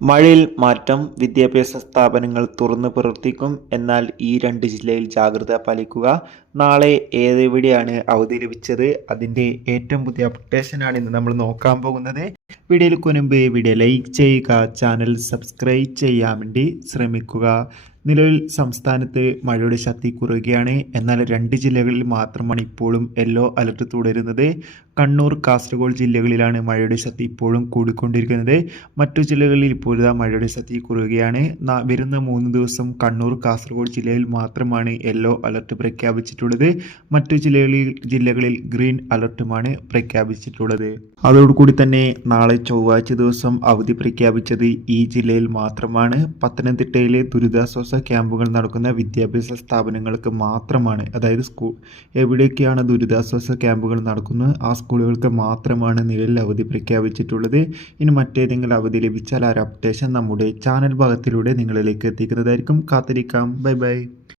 മഴയിൽ മാറ്റം, വിദ്യാഭ്യാസ സ്ഥാപനങ്ങൾ തുറന്നു പ്രവർത്തിക്കും. എന്നാൽ ഈ രണ്ട് ജില്ലയിൽ ജാഗ്രത പാലിക്കുക. നാളെ ഏതെവിടെയാണ് അവധി ലഭിച്ചത്, അതിൻ്റെ ഏറ്റവും പുതിയ അപ്ഡേഷനാണ് ഇന്ന് നമ്മൾ നോക്കാൻ പോകുന്നത്. വീഡിയോയിൽ മുൻപ് വീഡിയോ ലൈക്ക് ചെയ്യുക, ചാനൽ സബ്സ്ക്രൈബ് ചെയ്യാൻ വേണ്ടി ശ്രമിക്കുക. നിലവിൽ സംസ്ഥാനത്ത് മഴയുടെ ശക്തി കുറയുകയാണ്. എന്നാൽ രണ്ട് ജില്ലകളിൽ മാത്രമാണ് ഇപ്പോഴും യെല്ലോ അലർട്ട് തുടരുന്നത്. കണ്ണൂർ, കാസർഗോഡ് ജില്ലകളിലാണ് മഴയുടെ ശക്തി ഇപ്പോഴും കൂടിക്കൊണ്ടിരിക്കുന്നത്. മറ്റു ജില്ലകളിൽ ഇപ്പോഴത്തെ മഴയുടെ ശക്തി കുറയുകയാണ്. വരുന്ന 3 ദിവസം കണ്ണൂർ, കാസർഗോഡ് ജില്ലയിൽ മാത്രമാണ് യെല്ലോ അലർട്ട് പ്രഖ്യാപിച്ചിട്ടുള്ളത്. മറ്റു ജില്ലകളിൽ ഗ്രീൻ അലർട്ടുമാണ് പ്രഖ്യാപിച്ചിട്ടുള്ളത്. അതോടുകൂടി തന്നെ നാളെ ചൊവ്വാഴ്ച ദിവസം അവധി പ്രഖ്യാപിച്ചത് ഈ ജില്ലയിൽ മാത്രമാണ്. പത്തനംതിട്ടയിലെ ദുരിതാശ്വാസ ക്യാമ്പുകൾ നടക്കുന്ന വിദ്യാഭ്യാസ സ്ഥാപനങ്ങൾക്ക് മാത്രമാണ്. അതായത് എവിടെയൊക്കെയാണ് ദുരിതാശ്വാസ ക്യാമ്പുകൾ നടക്കുന്നത് ആ സ്കൂളുകൾക്ക് മാത്രമാണ് നിലവിൽ അവധി പ്രഖ്യാപിച്ചിട്ടുള്ളത്. ഇനി മറ്റേതെങ്കിലും അവധി ലഭിച്ചാൽ ആ ഒരു അപ്ഡേഷൻ നമ്മുടെ ചാനൽ ഭാഗത്തിലൂടെ നിങ്ങളിലേക്ക് എത്തിക്കുന്നതായിരിക്കും. കാത്തിരിക്കാം. Bye bye.